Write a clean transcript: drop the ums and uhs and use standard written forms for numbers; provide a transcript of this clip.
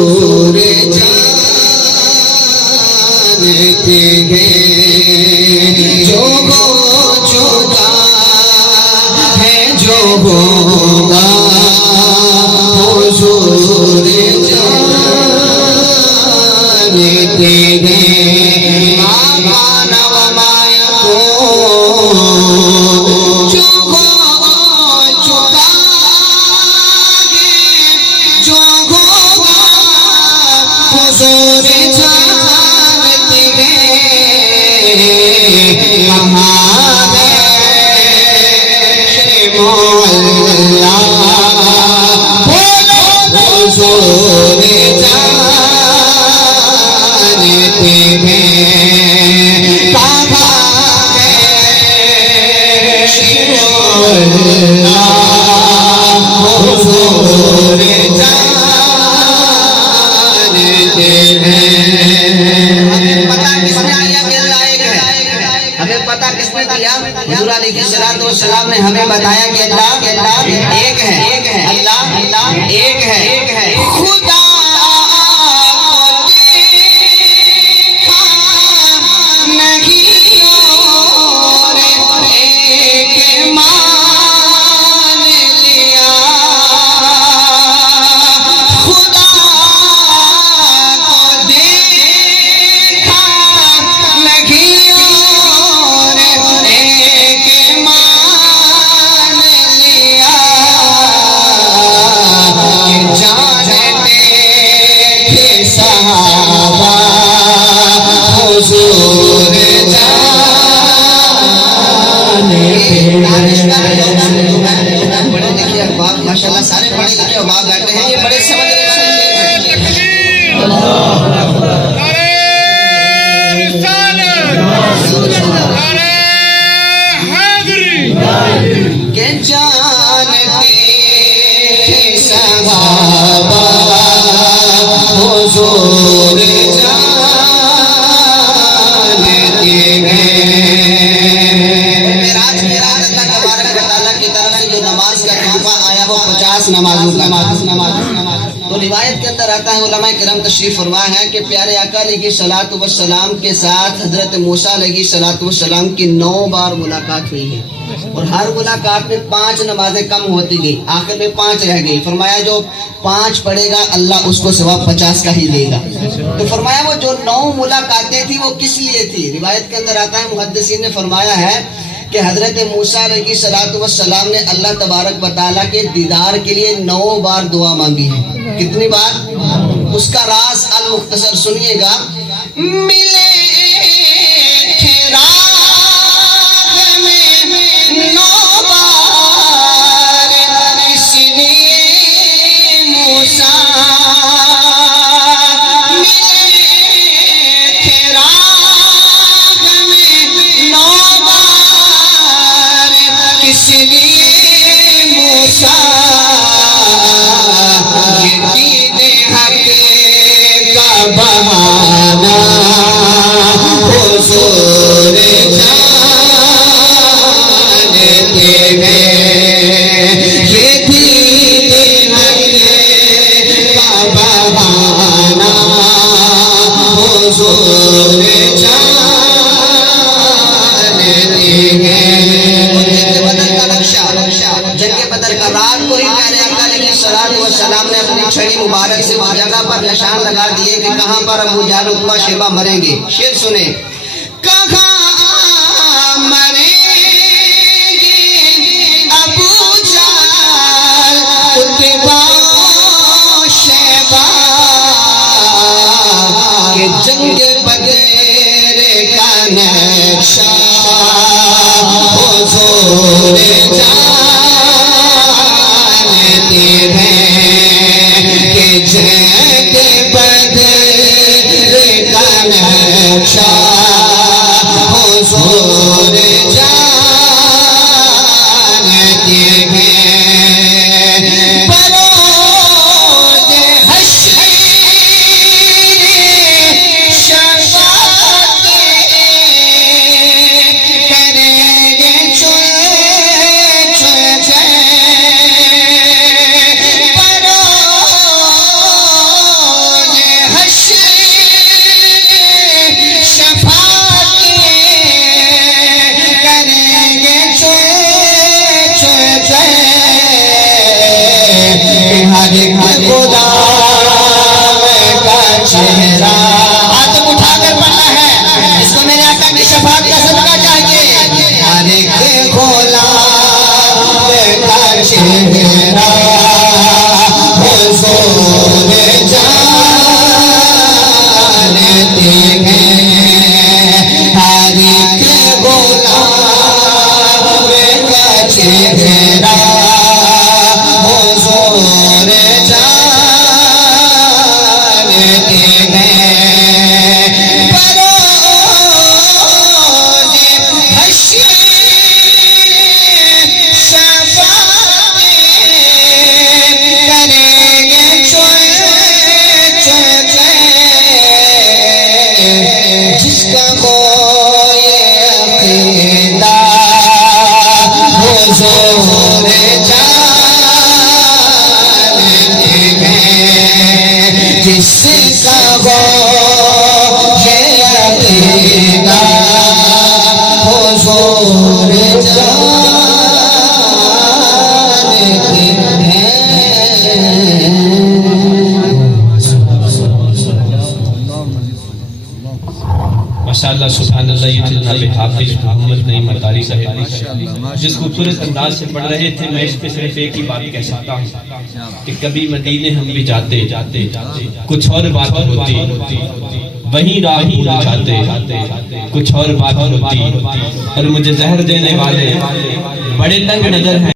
حضور جانتے ہیں جو ہو چکا ہے جو ہوگا حضور جانتے ہیں آمان و ما یکون جو ہو چکا ہے جو ہوگا حضور جانتے ہیں ہمارے مولا حضور جانتے ہیں حضور جانتے ہیں ہمیں پتہ کس نے دیا؟ حضور علیہ السلام نے ہمیں بتایا کہ اللہ ایک ہے اللہ ایک ہے خدا ماشاءاللہ سارے پڑھے لکھے اور وہاں بیٹھے ہیں یہ بڑے سمجھ رہے کہ جانتے صحابہ حضور جانتے ہیں نمازوں کا تو روایت کے اندر آتا ہے علماء کرام تشریف فرما ہے کہ پیارے آقا علیہ الصلوۃ والسلام کے ساتھ حضرت موسیٰ علیہ الصلوۃ والسلام کی 9 بار ملاقات ہوئی ہے اور ہر ملاقات میں 5 نمازیں کم ہوتی گئی آخر میں 5 رہ گئی فرمایا جو 5 پڑھے گا اللہ اس کو ثواب 50 کا ہی دے گا تو فرمایا وہ جو 9 ملاقاتیں تھی وہ کس لیے تھی روایت کے اندر آتا ہے محدثین نے فرمایا ہے کہ حضرت موسیٰ علیہ الصلوۃ والسلام نے اللہ تبارک و تعالیٰ کے دیدار کے لیے 9 بار دعا مانگی ہے کتنی بار اس کا راز المختصر سنیے گا ملے تھے راہ میں 9 بار اس لیے موسیٰ ملے تھے راہ میں 9 بار اس لیے موسیٰ یہ دین حق کا بہانہ حضور جانتے ہیں یہ دین حق کا بہانہ حضور جانتے ہیں جنگ بدر کا رات کو ہی پیارے آقا علیہ السلام نے اپنی چھڑی مبارک سے اس جگہ پر نشان لگا دیے کہ کہاں پر ابو جہل عتبہ شیبہ مریں گے شعر سنیں کہاں مریں گے ابو جہل عتبہ شیبہ کہ جنگ بدر کا نقشہ حضور جانتے ہیں کہ جنگ بدر کا نقشہ حضور جانتے ہیں بروز حشر شفاعت کریں گے چن چن کے بروز سبحان اللہ، یہ جتنا بھی حافظ محمد نعیم مطاری صاحب جس خوبصورت انداز سے پڑھ رہے تھے، میں اس پہ صرف ایک ہی بات کہہ سکتا ہوں کہ کبھی مدینے ہم بھی جاتے کچھ اور بات ہوتی، وہیں راہ بھول جاتے کچھ اور بات ہوتی، اور مجھے زہر دینے والے بڑے تنگ نظر ہیں۔